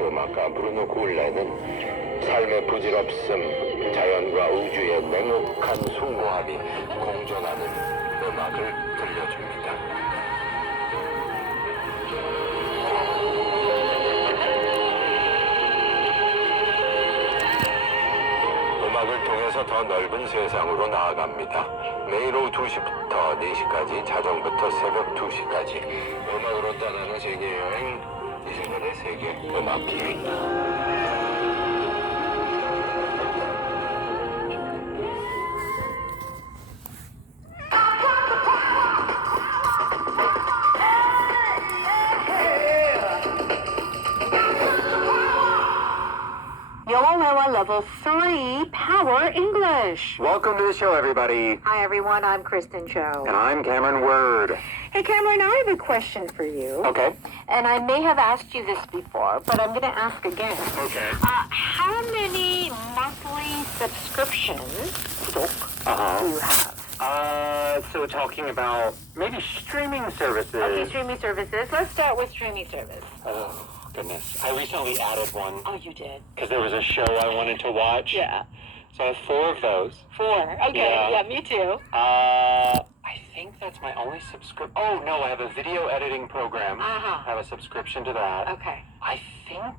재즈 음악가 브루노 굴레는 삶의 부질없음, 자연과 우주의 냉혹한 숭고함이 공존하는 음악을 들려줍니다. 음악을 통해서 더 넓은 세상으로 나아갑니다. 매일 오후 2시부터 4시까지, 자정부터 새벽 2시까지 음악으로 떠나는 세계여행, 이승열의 세계 음악 여행. Jeolla Level 3 Power English. Welcome to the show, everybody. Hi, everyone. I'm Kristen Cho. And I'm Cameron Word. Hey, Cameron, I have a question for you. Okay. And I may have asked you this before, but I'm going to ask again. Okay. How many monthly subscriptions do you have? So talking about maybe streaming services. Okay, streaming services. Let's start with streaming service. Oh, goodness. I recently added one. Oh, you did? Because there was a show I wanted to watch. Yeah. So I have 4 of those. 4. Okay, yeah me too. I think that's my only subscription. Oh, no, I have a video editing program. Uh-huh. I have a subscription to that. Okay. I think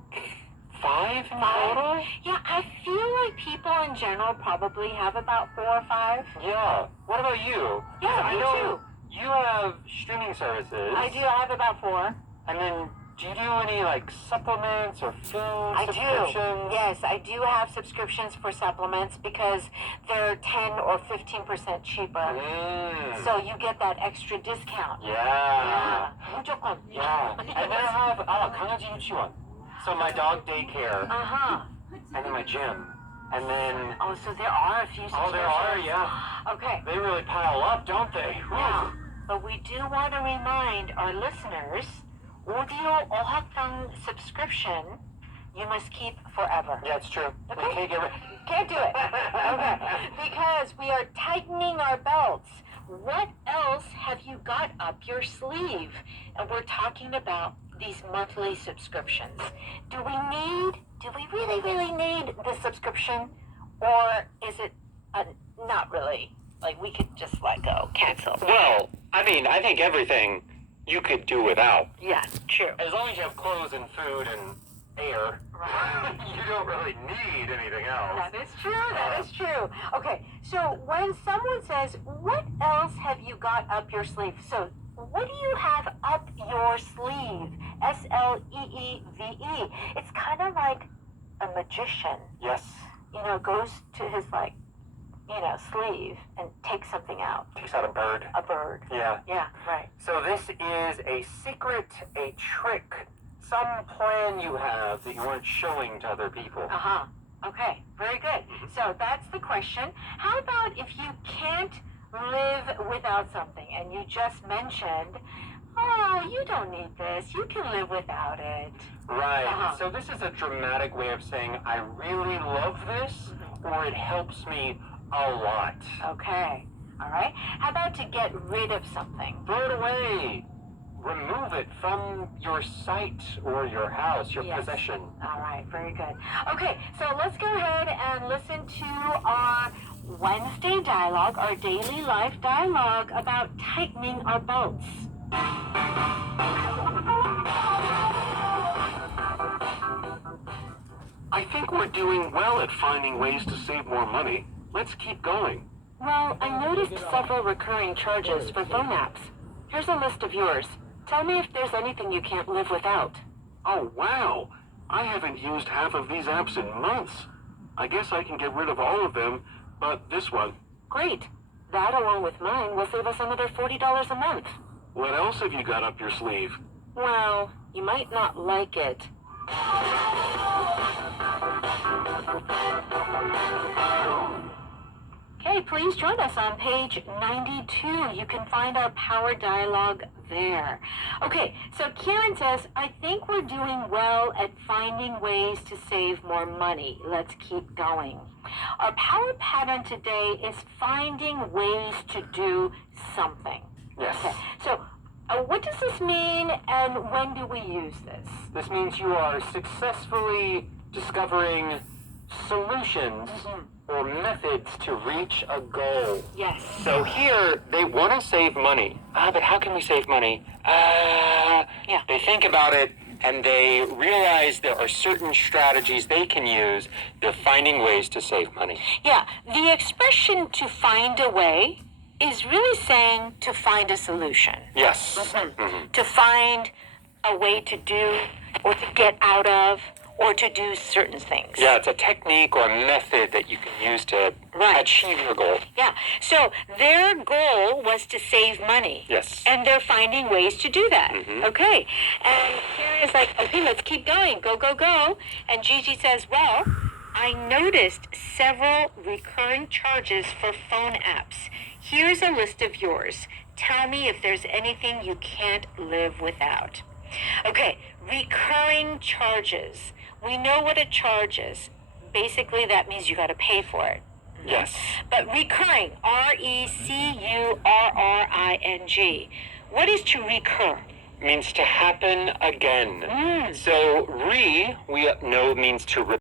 5 in total? Yeah, I feel like people in general probably have about 4 or 5. Yeah. What about you? Yeah, 'Cause I me know too. you have streaming services. I do. I have about 4. And then, do you do any, like, supplements or food I subscriptions? do. Yes, I do have subscriptions for supplements because they're 10 or 15% cheaper. So you get that extra discount. Yeah. 무조건. Yeah. And then I have 강아지 유치원. So my dog daycare. Uh-huh. And then my gym. And then... Oh, so there are a few subscriptions. Oh, there are, yeah. Okay. They really pile up, don't they? Now, but we do want to remind our listeners, audio 어학당 subscription, you must keep forever. Yeah, it's true. Okay. We can't get rid... Can't do it. Okay. Because we are tightening our belts. What else have you got up your sleeve? And we're talking about these monthly subscriptions. Do we really need the subscription? Or is it not really? Like we could just let go, cancel. Well, I mean, I think everything you could do without. Yeah, true. As long as you have clothes and food and air, Right. you don't really need anything else. That is true. That is true. Okay, so when someone says, what else have you got up your sleeve? So what do you have up your sleeve? S-L-E-E-V-E. It's kind of like a magician, Yes. goes to his, sleeve and takes something out. Takes out a bird. A bird. Yeah. Yeah, right. So this is a secret, a trick, some plan you have that you aren't showing to other people. Uh-huh. Okay, very good. So that's the question. How about if you can't live without something and you just mentioned, oh, you don't need this, you can live without it. Right. Uh-huh. So this is a dramatic way of saying I really love this, or it helps me a lot. Okay, all right. How about to get rid of something? Throw it away. Remove it from your sight or your house, your Yes. possession. All right, very good. Okay, so let's go ahead and listen to our Wednesday dialogue, our daily life dialogue about tightening our belts. I think we're doing well at finding ways to save more money. Let's keep going. Well, I noticed several recurring charges for phone apps. Here's a list of yours. Tell me if there's anything you can't live without. Oh, wow. I haven't used half of these apps in months. I guess I can get rid of all of them, but this one. Great. That, along with mine, will save us another $40 a month. What else have you got up your sleeve? Well, you might not like it. Okay, please join us on page 92. You can find our power dialogue there. Okay, so Karen says, I think we're doing well at finding ways to save more money. Let's keep going. Our power pattern today is finding ways to do something. Yes. Okay, so What does this mean, and when do we use this? This means you are successfully discovering solutions or methods to reach a goal. Yes. So here, they want to save money. But how can we save money? Yeah. They think about it, and they realize there are certain strategies they can use. They're finding ways to save money. Yeah, the expression to find a way is really saying to find a solution. Yes. To find a way to do, or to get out of, or to do certain things. Yeah, it's a technique or a method that you can use to achieve your goal. Yeah, so their goal was to save money. Yes. And they're finding ways to do that. Okay, and here is like, okay, let's keep going, go, go, go. And Gigi says, well, I noticed several recurring charges for phone apps. Here's a list of yours. Tell me if there's anything you can't live without. Okay, recurring charges. We know what a charge is. Basically, that means you got to pay for it. Yes. But recurring, R-E-C-U-R-R-I-N-G. What is to recur? Means to happen again. So, we know means to repeat.